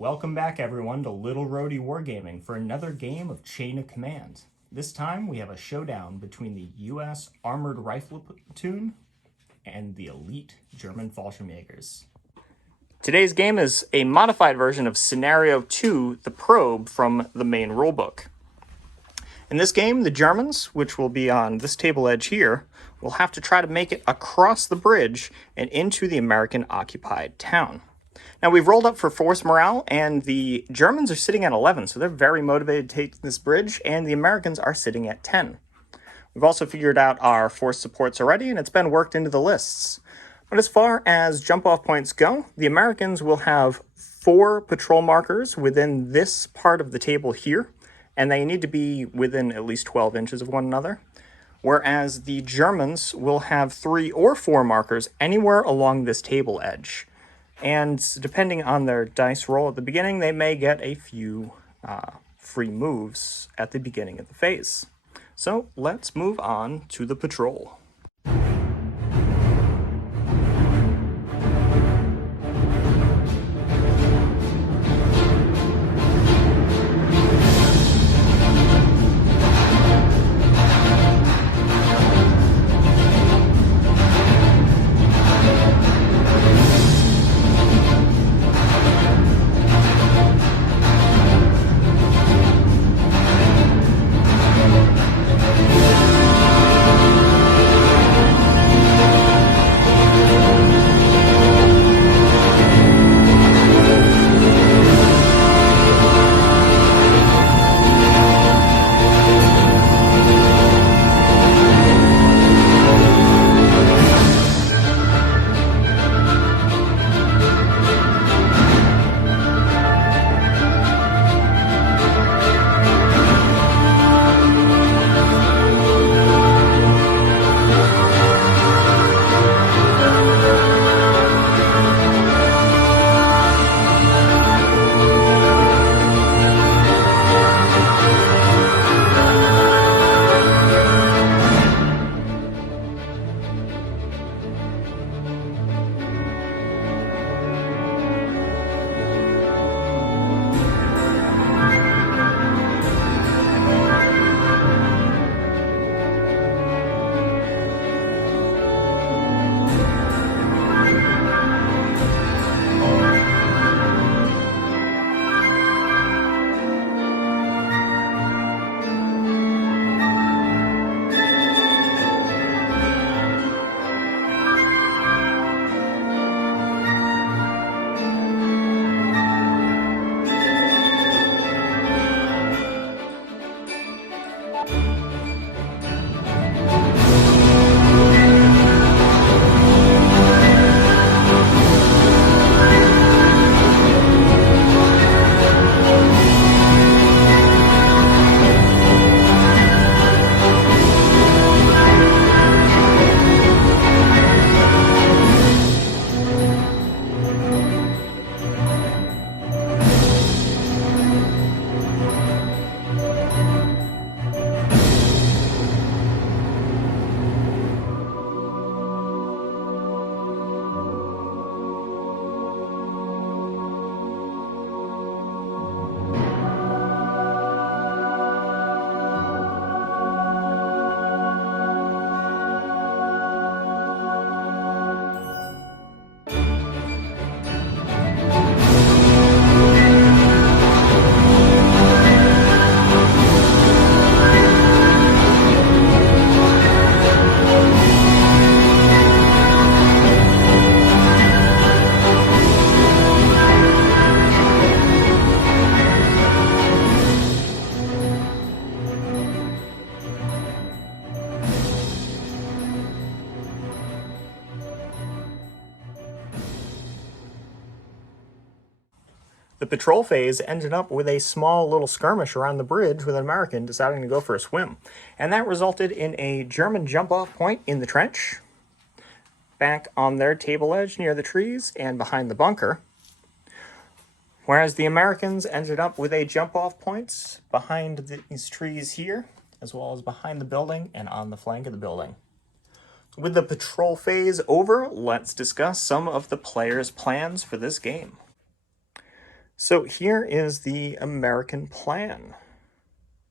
Welcome back everyone to Little Roadie Wargaming for another game of Chain of Command. This time we have a showdown between the US Armored Rifle Platoon and the elite German Fallschirmjägers. Today's game is a modified version of Scenario 2, the probe from the main rulebook. In this game, the Germans, which will be on this table edge here, will have to try to make it across the bridge and into the American-occupied town. Now, we've rolled up for force morale, and the Germans are sitting at 11, so they're very motivated to take this bridge, and the Americans are sitting at 10. We've also figured out our force supports already, and it's been worked into the lists. But as far as jump-off points go, the Americans will have 4 patrol markers within this part of the table here, and they need to be within at least 12 inches of one another, whereas the Germans will have 3 or 4 markers anywhere along this table edge. And depending on their dice roll at the beginning, they may get a few free moves at the beginning of the phase. So let's move on to the patrol. The patrol phase ended up with a small little skirmish around the bridge with an American deciding to go for a swim. And that resulted in a German jump-off point in the trench, back on their table edge near the trees and behind the bunker. Whereas the Americans ended up with a jump-off point behind these trees here, as well as behind the building and on the flank of the building. With the patrol phase over, let's discuss some of the players' plans for this game. So here is the American plan.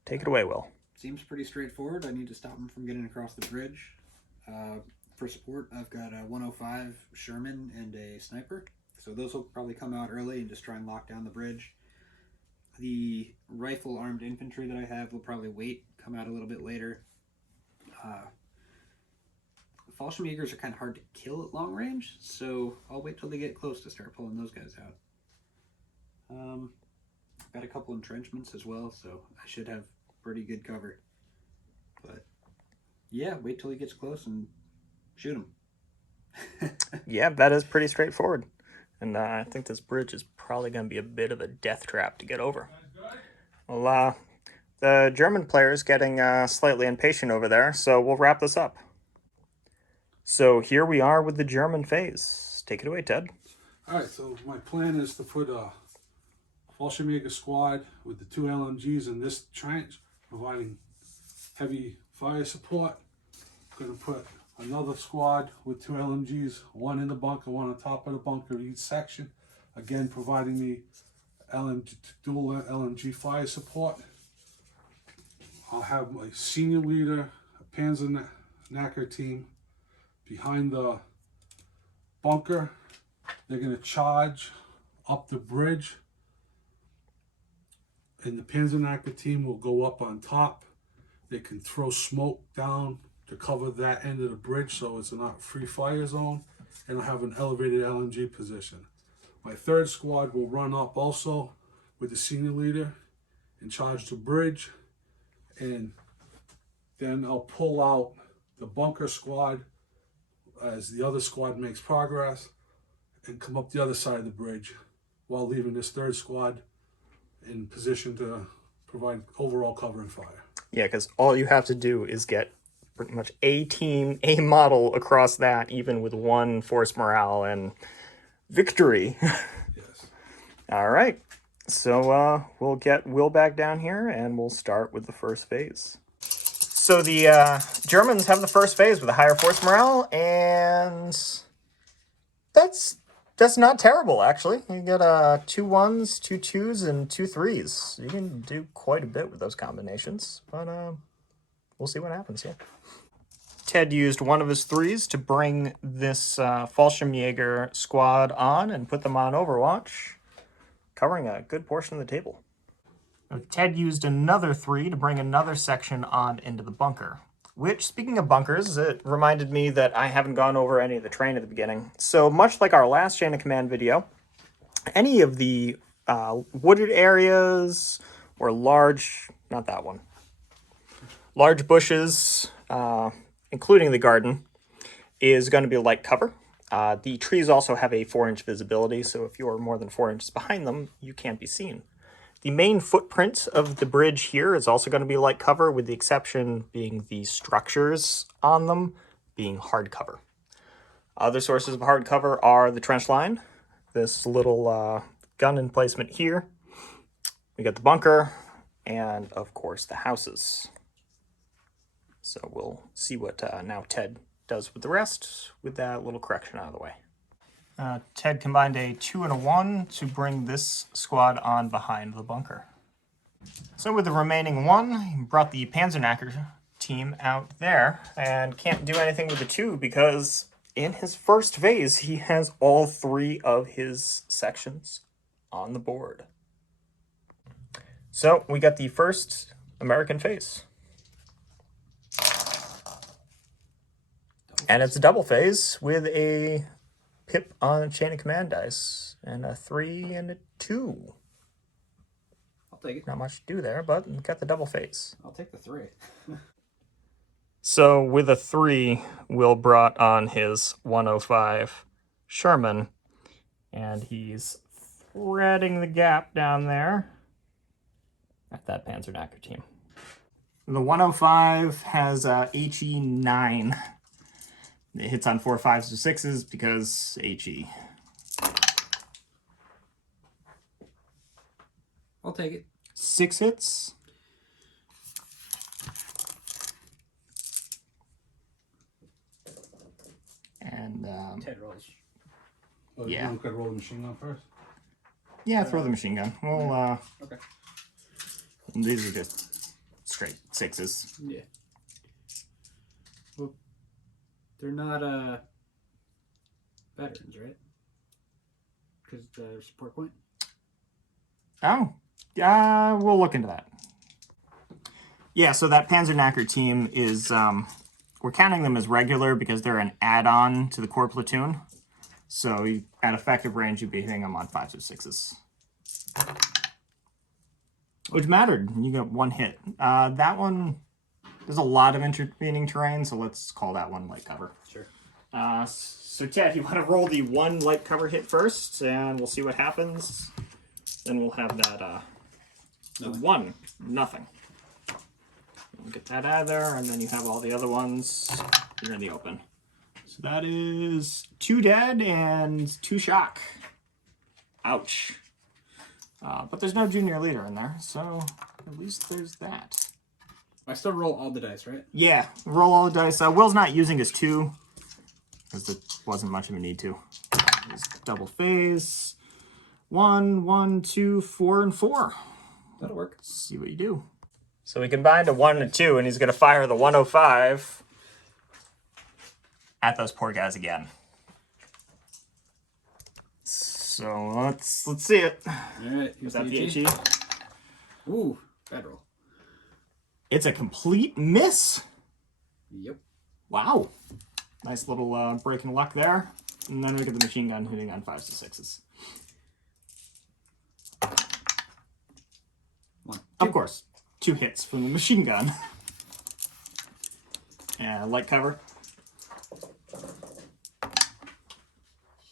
Take it away, Will. Seems pretty straightforward. I need to stop them from getting across the bridge. For support, I've got a 105 Sherman and a sniper. So those will probably come out early and just try and lock down the bridge. The rifle armed infantry that I have will probably wait, come out a little bit later. Fallschirmjägers are kind of hard to kill at long range, so I'll wait till they get close to start pulling those guys out. I've got a couple entrenchments as well, so I should have pretty good cover. But yeah, wait till he gets close and shoot him. Yeah, that is pretty straightforward. And I think this bridge is probably going to be a bit of a death trap to get over. Well, the German player is getting slightly impatient over there, so we'll wrap this up. So here we are with the German phase. Take it away, Ted. All right, so my plan is to put a Fallschirmjäger squad with the 2 LMGs in this trench, providing heavy fire support. I'm going to put another squad with 2 LMGs, one in the bunker, one on top of the bunker, each section. Again, providing me dual LMG fire support. I'll have my senior leader, a Panzerknacker team, behind the bunker. They're going to charge up the bridge, and the Panzerknacker team will go up on top. They can throw smoke down to cover that end of the bridge so it's not free fire zone, and I'll have an elevated LMG position. My third squad will run up also with the senior leader and charge the bridge, and then I'll pull out the bunker squad as the other squad makes progress and come up the other side of the bridge while leaving this third squad in position to provide overall cover and fire. Yeah, because all you have to do is get pretty much a team, a model across that, even with 1 force morale, and victory. Yes. All right. So we'll get Will back down here, and we'll start with the first phase. So the Germans have the first phase with a higher force morale, and that's not terrible, actually. You get 2 1s, 2 2s, and 2 3s. You can do quite a bit with those combinations, but we'll see what happens here. Ted used one of his 3s to bring this Fallschirmjäger squad on and put them on Overwatch, covering a good portion of the table. Ted used another 3 to bring another section on into the bunker, which, speaking of bunkers, it reminded me that I haven't gone over any of the terrain at the beginning. So much like our last Chain of Command video, any of the wooded areas or large, not that one, large bushes, including the garden, is going to be light cover. The trees also have a 4-inch visibility, so if you're more than 4 inches behind them, you can't be seen. The main footprint of the bridge here is also going to be light cover, with the exception being the structures on them being hard cover. Other sources of hard cover are the trench line, this little gun emplacement here. We got the bunker, and of course the houses. So we'll see what now Ted does with the rest, with that little correction out of the way. Ted combined a 2 and a 1 to bring this squad on behind the bunker. So with the remaining 1, he brought the Panzerknacker team out there, and can't do anything with the 2 because in his first phase he has all 3 of his sections on the board. So we got the first American phase. And it's a double phase with a pip on a Chain of Command dice, and a 3 and a 2. I'll take it. Not much to do there, but we got the double phase. I'll take the 3. So with a 3, Will brought on his 105 Sherman, and he's threading the gap down there at that Panzerknacker team. The 105 has HE 9. It hits on 4 5s or 6s because HE. I'll take it. 6 hits. And Ted rolls. Oh, yeah. You want to roll the machine gun first? Yeah, throw the machine gun. We'll, Okay. these are just straight 6s. Yeah. Well, they're not veterans, right? Because the support point. Oh, yeah, we'll look into that. Yeah, so that Panzerknacker team is, we're counting them as regular because they're an add-on to the core platoon. So at effective range, you'd be hitting them on 5s or 6s. Which mattered. You got 1 hit. That one, there's a lot of intervening terrain, so let's call that one light cover. Sure. So Ted, you want to roll the 1 light cover hit first, and we'll see what happens. Then we'll have that, Nothing. 1, nothing. We'll get that out of there, and then you have all the other ones. You're in the open. So that is 2 dead and 2 shock. Ouch. But there's no junior leader in there, so at least there's that. I still roll all the dice, right? Yeah, roll all the dice. Will's not using his 2, because it wasn't much of a need to. Just double phase. 1, 1, 2, 4, and 4. That'll work. Let's see what you do. So we combined a 1 and a 2, and he's going to fire the 105 at those poor guys again. So let's see it. All right. Is that the HE? Ooh, bad roll. It's a complete miss. Yep. Wow. Nice little break in luck there. And then we get the machine gun hitting on 5s to 6s. 1. Of course. 2 hits from the machine gun. And light cover.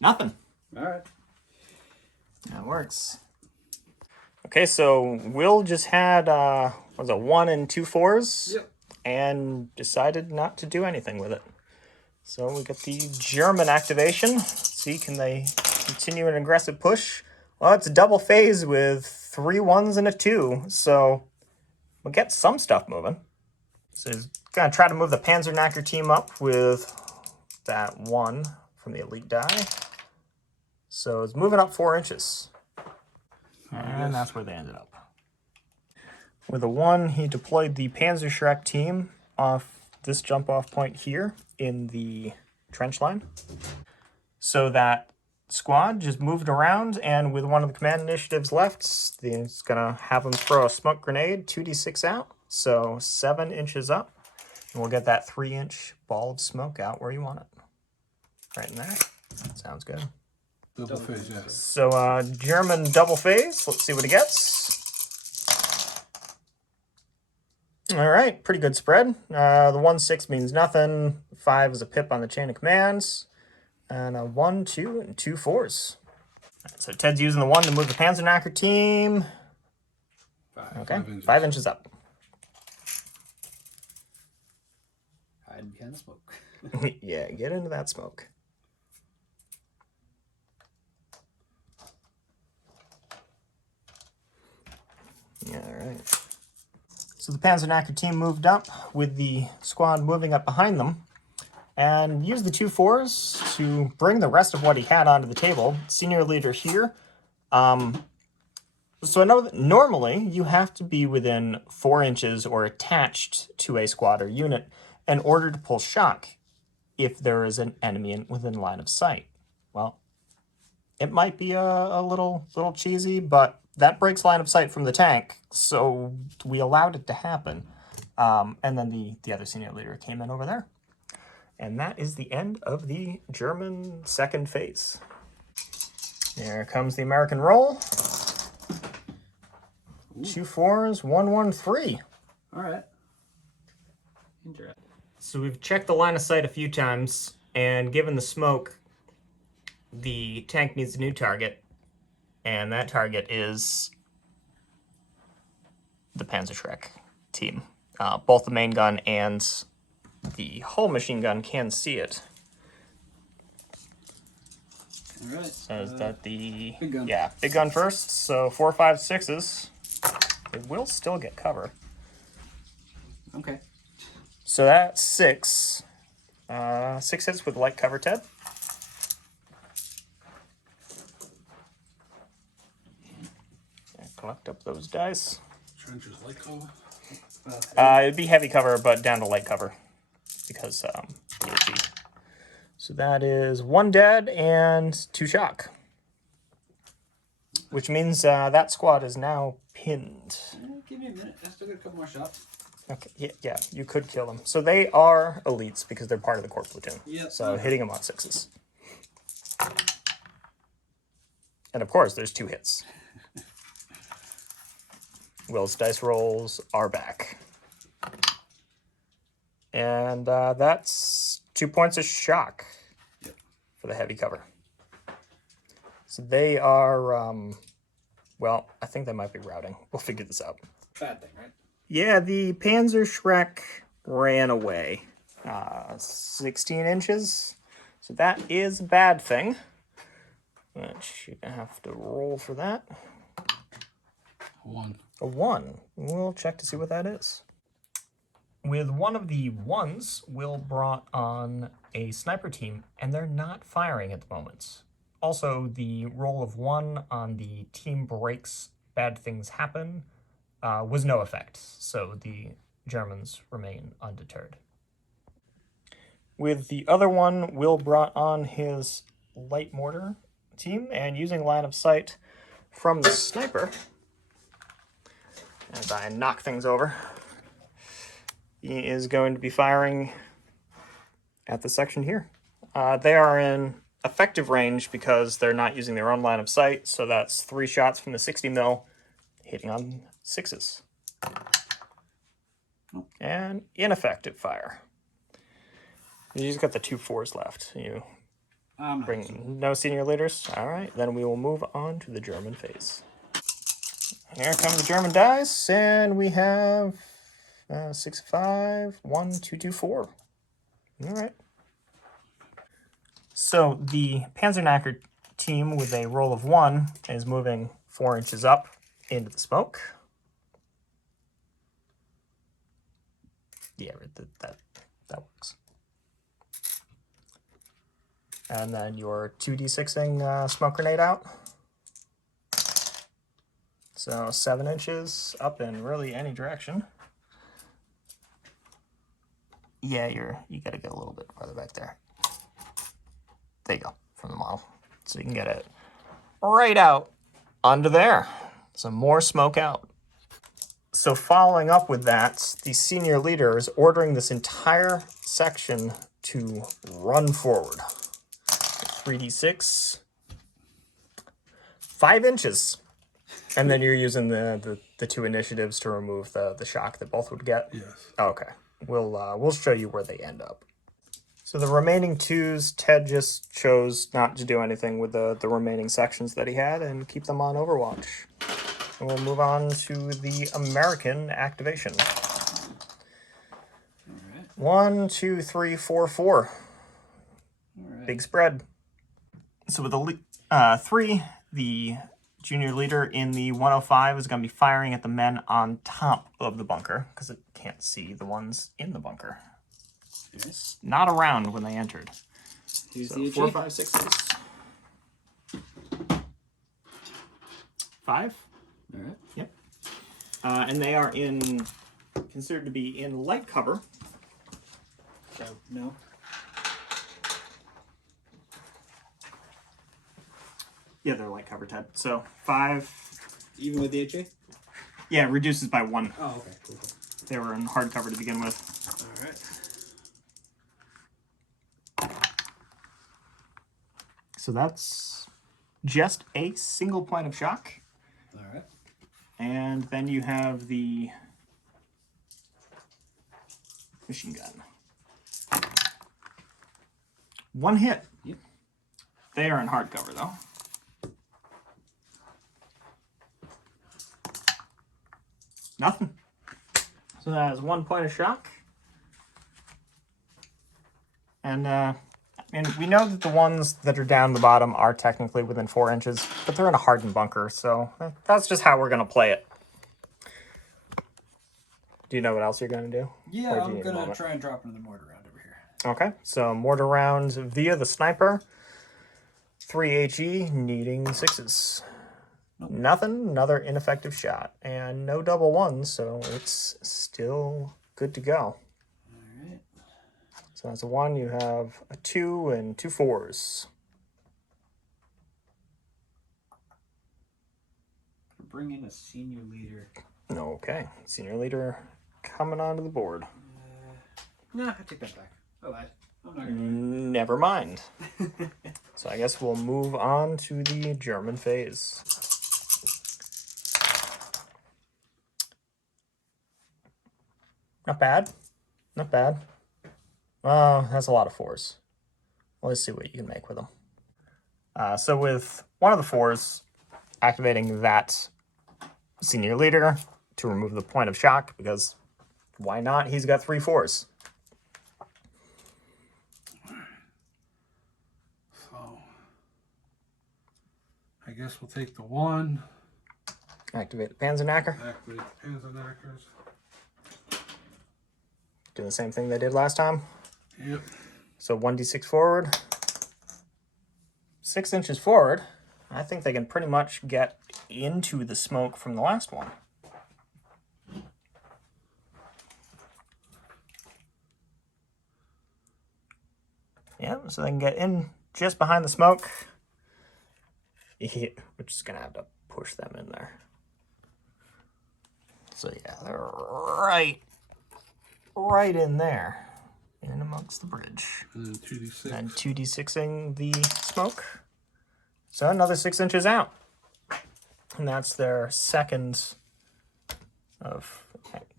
Nothing. All right. That works. Okay, so Will just had, was it 1 and 2 4s? Yep. And decided not to do anything with it. So we get the German activation. Let's see, can they continue an aggressive push? Well, it's a double phase with 3 1s and a 2, so we'll get some stuff moving. So he's going to try to move the Panzerknacker team up with that 1 from the elite die. So it's moving up 4 inches. And that's where they ended up. With a 1, he deployed the Panzerschreck team off this jump-off point here in the trench line. So that squad just moved around, and with one of the command initiatives left, he's going to have them throw a smoke grenade, 2d6 out, so 7 inches up. And we'll get that 3-inch ball of smoke out where you want it. Right in there. Sounds good. Double phase, yeah. So German double phase. Let's see what he gets. All right, pretty good spread. The 1-6 means nothing. 5 is a pip on the chain of commands. And a 1, 2, and 2 4s. Right, so Ted's using the 1 to move the Panzerknacker team. 5, Okay, 5 inches. 5 inches up. Hide behind the smoke. Yeah, get into that smoke. Yeah, all right. So the Panzerknacker team moved up with the squad moving up behind them and used the 2 4s to bring the rest of what he had onto the table. Senior leader here. So I know that normally you have to be within 4 inches or attached to a squad or unit in order to pull shock if there is an enemy within line of sight. Well, it might be a little cheesy, but that breaks line of sight from the tank, so we allowed it to happen. And then the other senior leader came in over there. And that is the end of the German second phase. There comes the American roll. 2 4s, 1 1 3. All right. Interesting. So we've checked the line of sight a few times, and given the smoke, the tank needs a new target, and that target is the Panzerschreck team. Both the main gun and the hull machine gun can see it. All right. So is that the... big gun. Yeah, big gun first. So 4 5 6s. It will still get cover. Okay. So that's 6. 6 hits with light cover, Ted. collect up those dice. Trenches light cover. It'd be heavy cover, but down to light cover because PhD. So that is 1 dead and 2 shock, which means that squad is now pinned. Give me a minute. I still got a couple more shots. Okay, yeah, you could kill them. So they are elites because they're part of the core platoon. Yep. So hitting them on 6s. And of course, there's 2 hits. Will's dice rolls are back. And that's 2 points of shock for the heavy cover. So they are, well, I think they might be routing. We'll figure this out. Bad thing, right? Yeah, the Panzerschreck ran away. 16 inches. So that is a bad thing. Which you're going to have to roll for that. 1. A 1. We'll check to see what that is. With one of the 1s, Will brought on a sniper team, and they're not firing at the moment. Also, the roll of 1 on the team breaks, bad things happen, was no effect, so the Germans remain undeterred. With the other one, Will brought on his light mortar team, and using line of sight from the sniper, as I knock things over, he is going to be firing at the section here. They are in effective range because they're not using their own line of sight, so that's 3 shots from the 60 mil hitting on 6s. And ineffective fire. You just got the 2 4s left. You bring no senior leaders? All right, then we will move on to the German phase. Here come the German dice, and we have 6, 5, 1, 2, 2, 4. All right. So the Panzerknacker team with a roll of 1 is moving 4 inches up into the smoke. Yeah, that works. And then your 2d6ing smoke grenade out. So 7 inches up in really any direction. Yeah, you gotta get a little bit farther back there. There you go, from the model. So you can get it right out under there. Some more smoke out. So following up with that, the senior leader is ordering this entire section to run forward. 3d6. 5 inches. And then you're using the 2 initiatives to remove the shock that both would get? Yes. Okay. We'll show you where they end up. So the remaining 2s, Ted just chose not to do anything with the remaining sections that he had and keep them on Overwatch. And we'll move on to the American activation. All right. 1, 2, 3, 4, 4. All right. Big spread. So with the 3, the junior leader in the 105 is going to be firing at the men on top of the bunker because it can't see the ones in the bunker. Yes. Not around when they entered. Here's So the 4, 5, 6s. 5. All right. Yep. And they are considered to be in light cover. So, no. Yeah, they're light cover, Ted. So 5. Even with the HA? Yeah, it reduces by 1. Oh, okay. Cool. They were in hard cover to begin with. All right. So that's just a single point of shock. All right. And then you have the machine gun. 1 hit. Yep. They are in hard cover, though. Nothing. So that is 1 point of shock. And we know that the ones that are down the bottom are technically within 4 inches, but they're in a hardened bunker, so that's just how we're going to play it. Do you know what else you're going to do? Yeah, Or do you I'm need a going to moment? try and drop another mortar round over here. Okay, so mortar round via the sniper. 3 HE, needing 6s. Nope. Nothing, another ineffective shot. And no double ones, so it's still good to go. Alright. So as a 1, you have a 2 and 2 4s. Bring in a senior leader. Okay, senior leader coming onto the board. Nah, I take that back. Oh, I'm not gonna. Never mind. So I guess we'll move on to the German phase. Not bad. Not bad. That's a lot of 4s. Well, let's see what you can make with them. So with one of the 4s, activating that senior leader to remove the point of shock, because why not? He's got 3 4s. So I guess we'll take the 1. Activate the Panzerknacker. Activate the Panzerknackers. Do the same thing they did last time. Yep. So 1d6 forward. 6 inches forward. I think they can pretty much get into the smoke from the last one. Yeah, so they can get in just behind the smoke. Yeah, we're just going to have to push them in there. So yeah, they're right in there, in amongst the bridge. And then 2d6. And 2d6ing the smoke. So another 6 inches out. And that's their second of...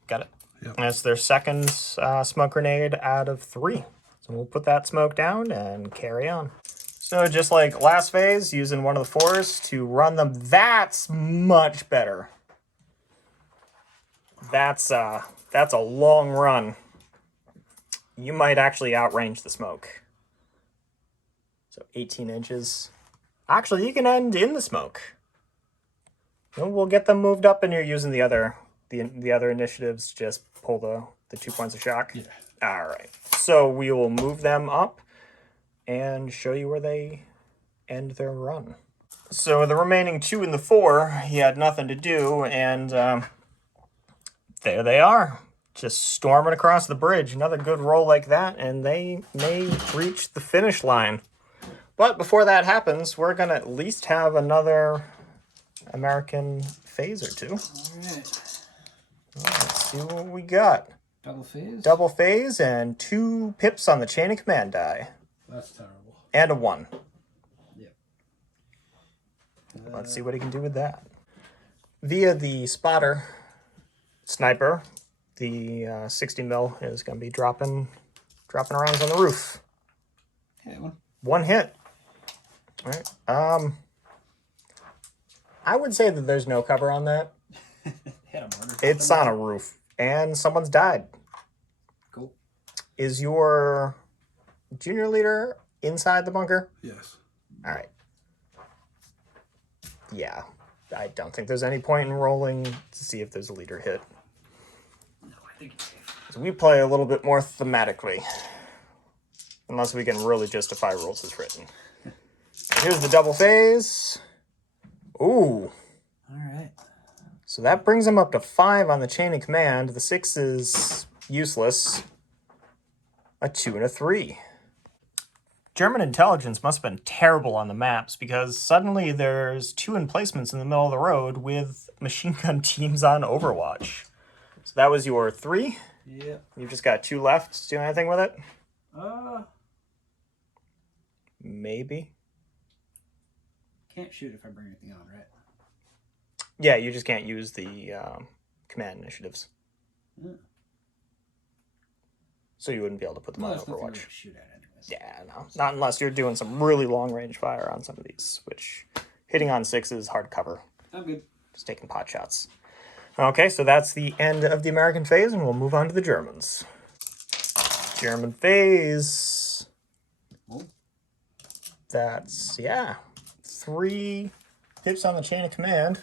Got it. Yep. That's their second smoke grenade out of 3. So we'll put that smoke down and carry on. So just like last phase, using one of the 4s to run them, that's much better. That's a long run. You might actually outrange the smoke. So 18 inches. Actually, you can end in the smoke. We'll get them moved up, and you're using the other initiatives. Just pull the 2 points of shock. Yeah. All right. So we will move them up and show you where they end their run. So the remaining 2 and the 4, he had nothing to do, and there they are. Just storming across the bridge. Another good roll like that, and they may reach the finish line. But before that happens, we're going to at least have another American phase or 2. All right. Let's see what we got. Double phase. Double phase and 2 pips on the chain of command die. That's terrible. And a 1. Yep. Let's see what he can do with that. Via the spotter sniper, the 60 mil is going to be dropping rounds on the roof. Hit one. 1 hit. All right. I would say that there's no cover on that. Hit him harder. It's on a roof, and someone's died. Cool. Is your junior leader inside the bunker? Yes. All right. Yeah. I don't think there's any point in rolling to see if there's a leader hit. No, I think he's safe. So we play a little bit more thematically. Unless we can really justify rules as written. Here's the double phase. Ooh. All right. So that brings them up to 5 on the chain of command. The 6 is useless. A 2 and a 3. German intelligence must have been terrible on the maps, because suddenly there's 2 emplacements in the middle of the road with machine gun teams on Overwatch. So that was your 3. Yep. You've just got 2 left. Do anything with it? Maybe. Can't shoot if I bring anything on, right? Yeah, you just can't use the command initiatives. Yeah. So you wouldn't be able to put them Well, on there's nothing Overwatch. to shoot at anyways. Yeah, no. Not unless you're doing some really long range fire on some of these, which hitting on 6 is hard cover. I'm good. Just taking pot shots. Okay, so that's the end of the American phase, and we'll move on to the Germans. German phase. Oh. That's, yeah, 3 pips on the chain of command,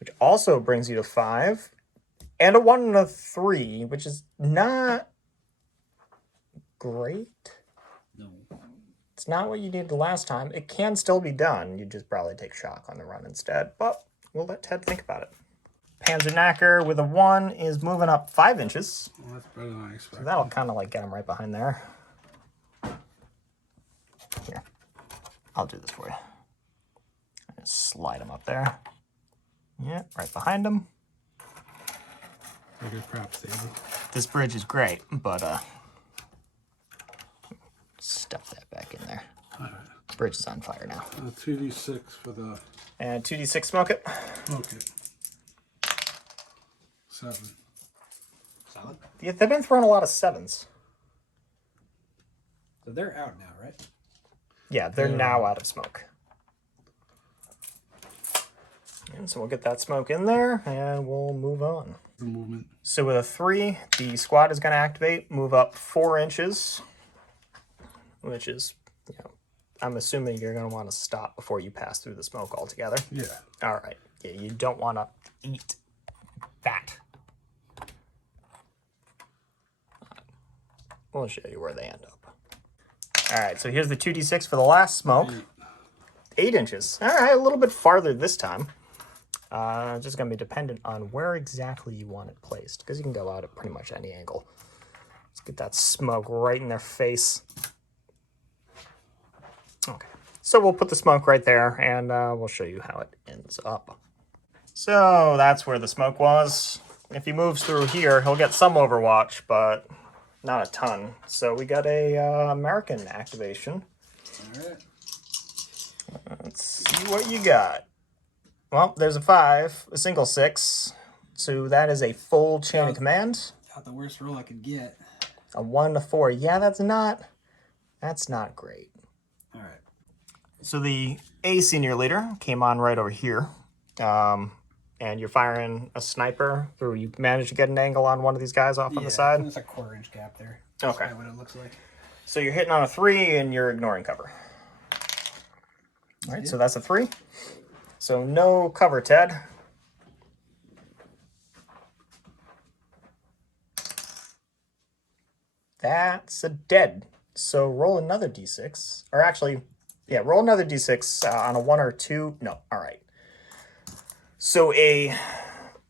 which also brings you to 5, and a 1 and a 3, which is not great. No. It's not what you did the last time. It can still be done. You just probably take shock on the run instead, but we'll let Ted think about it. Panzerknacker with a 1 is moving up 5 inches. Well, that's better than I So expected. that'll kind of like get him right behind there. Here, I'll do this for you. Just slide him up there. Yeah, right behind him. Take a crap stable. This bridge is great, but stuff that back in there. All right. Bridge is on fire now. 2d6 for the And 2d6 smoke it. okay. 7. Solid. Yeah, they've been throwing a lot of 7s. So they're out now, right? Yeah, they're now out of smoke. And so we'll get that smoke in there, and we'll move on. The movement. So with a 3, the squad is going to activate, move up 4 inches, which is, you know, I'm assuming you're going to want to stop before you pass through the smoke altogether. Yeah. All right. Yeah, you don't want to eat that. We'll show you where they end up. All right, so here's the 2d6 for the last smoke. 8 inches. All right, a little bit farther this time. Just going to be dependent on where exactly you want it placed, because you can go out at pretty much any angle. Let's get that smoke right in their face. Okay, so we'll put the smoke right there, and we'll show you how it ends up. So that's where the smoke was. If he moves through here, he'll get some overwatch, but not a ton. So we got a American activation. All right. Let's see what you got. Well, there's a 5, a single 6. So that is a full chain of command. Got the worst roll I could get. A 1 to 4. Yeah, that's not great. All right. So the A senior leader came on right over here. And you're firing a sniper through. You managed to get an angle on one of these guys off on the side. There's a 1/4 inch gap there. Okay. That's what it looks like. So you're hitting on a 3 and you're ignoring cover. All right, so that's a 3. So no cover, Ted. That's a dead. So roll another d6. Or actually, yeah, roll another d6 on a 1 or 2. No, all right. So a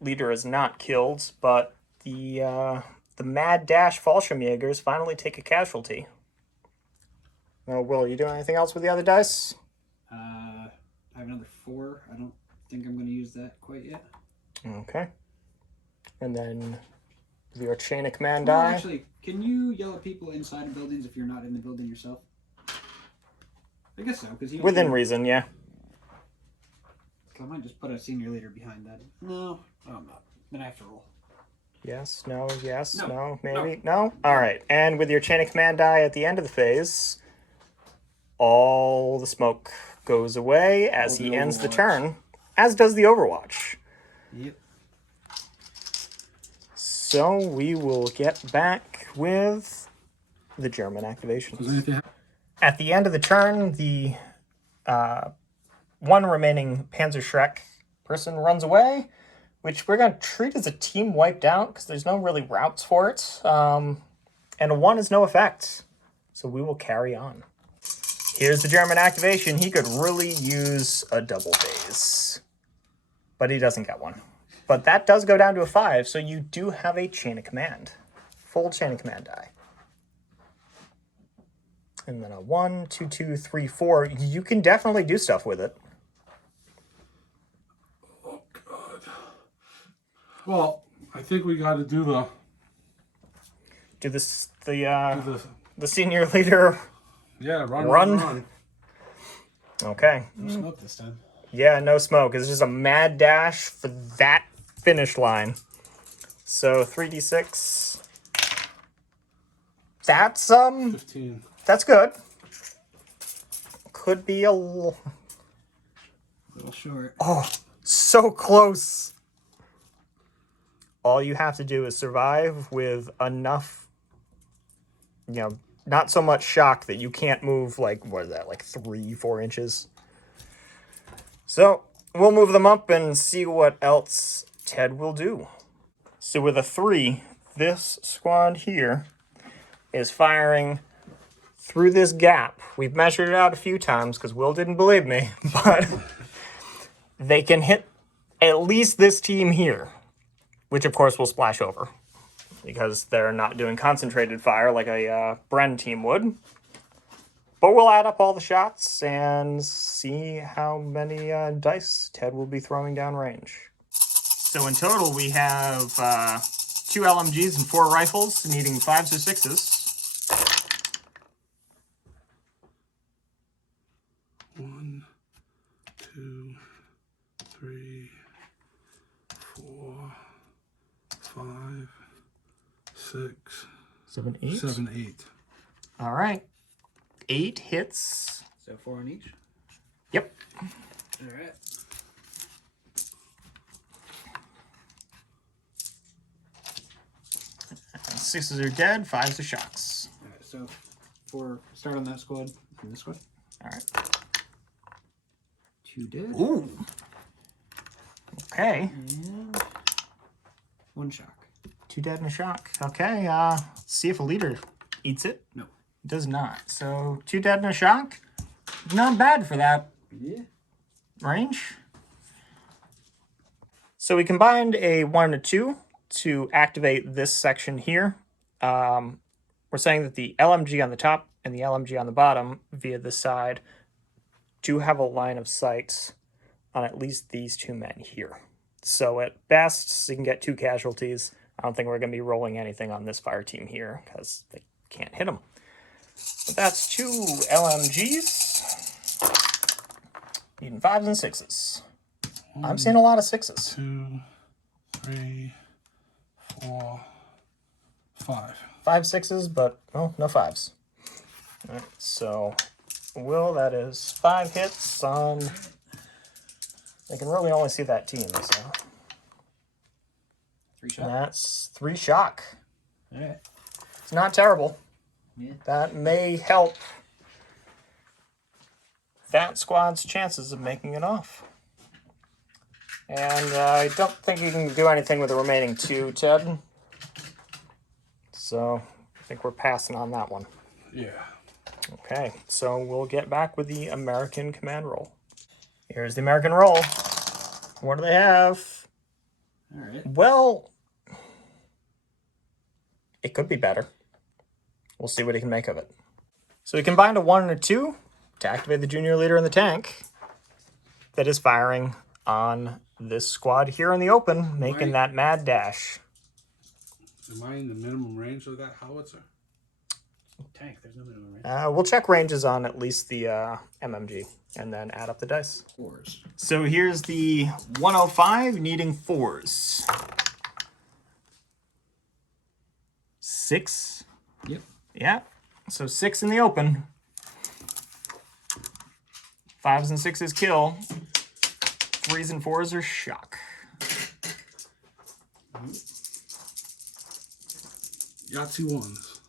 leader is not killed, but the mad dash Fallschirmjägers finally take a casualty. Now, Will, are you doing anything else with the other dice? I have another 4. I don't think I'm going to use that quite yet. Okay. And then your chain of command Well, die. actually, can you yell at people inside of buildings if you're not in the building yourself? I guess so, because Within reason, yeah. I might just put a senior leader behind that. No, I'm not. Then I have to roll. Yes, no, yes, No, no, maybe, no. All right. And with your chain of command die at the end of the phase, all the smoke goes away as he ends the turn, as does the Overwatch. Yep. So we will get back with the German activation. At the end of the turn, the one remaining Panzerschreck person runs away, which we're going to treat as a team wiped out because there's no really routes for it. And a 1 is no effect. So we will carry on. Here's the German activation. He could really use a double phase, but he doesn't get one. But that does go down to a 5, so you do have a chain of command. Full chain of command die. And then a 1, 2, 2, 3, 4. You can definitely do stuff with it. Oh God. Well, I think we got to do the Do this the senior leader. run. Okay. No smoke this time. Yeah, no smoke. It's just a mad dash for that finish line. So 3d6. That's 15. that's good. Could be a little short. Oh, so close. All you have to do is survive with enough, not so much shock that you can't move, like, what is that, like 3-4 inches? So, we'll move them up and see what else Ted will do. So with a 3, this squad here is firing through this gap. We've measured it out a few times because Will didn't believe me, but they can hit at least this team here, which of course will splash over because they're not doing concentrated fire like a Bren team would. But we'll add up all the shots and see how many dice Ted will be throwing down range. So in total, we have 2 LMGs and 4 rifles, needing 5s or 6s. 1, 2, 3, 4, 5, 6, 7, 8. 7, 8. All right. 8 hits. So 4 on each? Yep. Alright. And 6s are dead, 5s are shocks. Alright, so 4 start on that squad and this squad. All right. 2 dead. Ooh. Okay. And 1 shock. 2 dead and a shock. Okay, let's see if a leader eats it. No. It does not. So 2 dead and a shock. Not bad for that Yeah. range. So we combined a 1 and a 2 to activate this section here. We're saying that the LMG on the top and the LMG on the bottom via this side do have a line of sight on at least these 2 men here. So at best, you can get 2 casualties. I don't think we're going to be rolling anything on this fire team here because they can't hit them. But that's 2 LMGs. Needing 5s and 6s. I'm seeing a lot of 6s. 2, 3, 4, 5. 5 6s, but well, no 5s. All right, so that is 5 hits on. They can really only see that team, so 3 shock. that's 3 shock. Alright. It's not terrible. Yeah. That may help that squad's chances of making it off. And I don't think you can do anything with the remaining 2, Ted. So I think we're passing on that one. Yeah. Okay, so we'll get back with the American command roll. Here's the American roll. What do they have? Alright. Well, it could be better. We'll see what he can make of it. So we combined a 1 and a 2 to activate the junior leader in the tank that is firing on this squad here in the open, making that mad dash. Am I in the minimum range of that howitzer? Tank, there's no minimum range. We'll check ranges on at least the MMG and then add up the dice. 4s. So here's the 105 needing 4s. 6. Yep. Yeah. So 6 in the open. 5s and 6s kill. 3s and 4s are shock. Got 2 1s.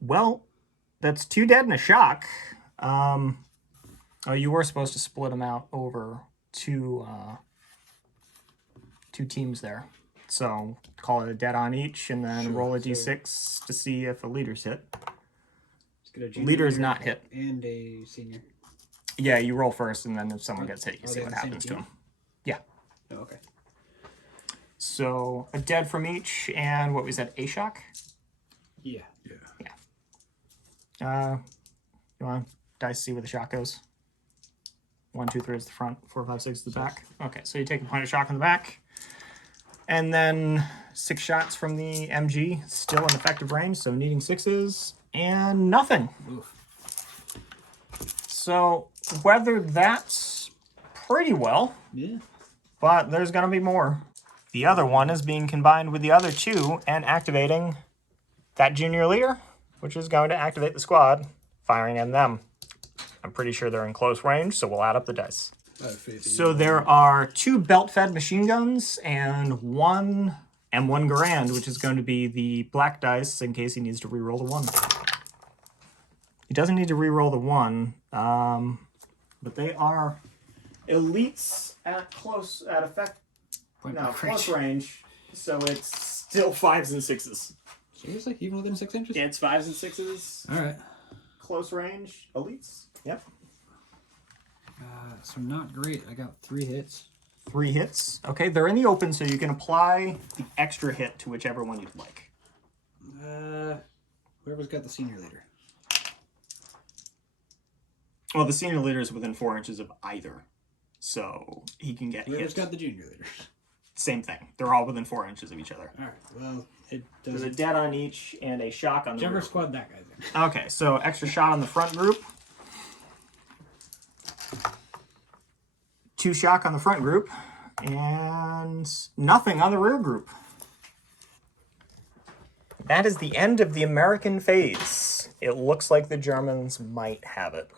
Well, that's 2 dead and a shock. Oh, you were supposed to split them out over 2 teams there. So call it a dead on each, and then roll a d6 to see if a leader's hit. Leader is not hit. And a senior. Yeah, you roll first, and then if someone gets hit, you see they what have the same happens to team? them. Yeah. Oh, okay. So a dead from each, and what was that? A shock. Yeah. Yeah. You want to dice see where the shot goes? 1, 2, 3 is the front. 4, 5, 6 is the back. Okay, so you take a point of shock in the back. And then 6 shots from the MG, still in effective range, so needing 6s, and nothing. Oof. So weathered that pretty well, Yeah. but there's going to be more. The other one is being combined with the other 2 and activating that junior leader, which is going to activate the squad, firing at them. I'm pretty sure they're in close range, so we'll add up the dice. I have faith in So you. there are 2 belt-fed machine guns and 1 M1 Garand, which is going to be the black dice in case he needs to reroll the 1. He doesn't need to reroll the 1, but they are elites at close range, so it's still 5s and 6s. Seriously? Even within 6 inches? Yeah, it's 5s and 6s. Alright. Close range elites. Yep. So not great. I got 3 hits. 3 hits. Okay, they're in the open, so you can apply the extra hit to whichever one you'd like. Whoever's got the senior leader. Well, the senior leader is within 4 inches of either, so he can get Whoever's hit. got the junior leader. Same thing. They're all within 4 inches of each other. All right. Well, it There's a doesn't. dead on each and a shock on the Whichever rear. squad that guy's in. Okay, so extra shot on the front group. 2 shock on the front group. And nothing on the rear group. That is the end of the American phase. It looks like the Germans might have it.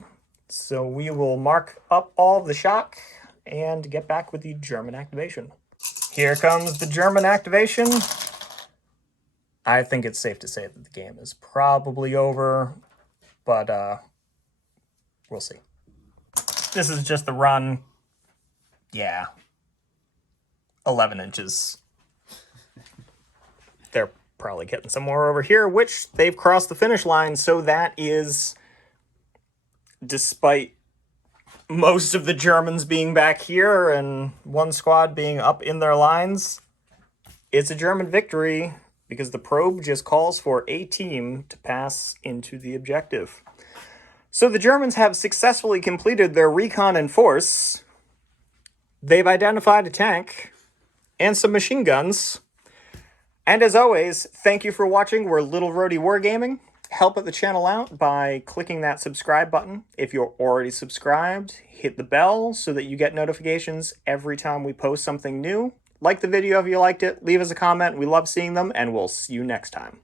So we will mark up all the shock and get back with the German activation. Here comes the German activation. I think it's safe to say that the game is probably over, but we'll see. This is just the run. Yeah. 11 inches. They're probably getting some more over here, which they've crossed the finish line, so that is, despite most of the Germans being back here and one squad being up in their lines, it's a German victory because the probe just calls for a team to pass into the objective. So the Germans have successfully completed their recon in force. They've identified a tank and some machine guns. And as always, thank you for watching. We're Little Roadie Wargaming. Help the channel out by clicking that subscribe button. If you're already subscribed, hit the bell so that you get notifications every time we post something new. Like the video if you liked it. Leave us a comment. We love seeing them, and we'll see you next time.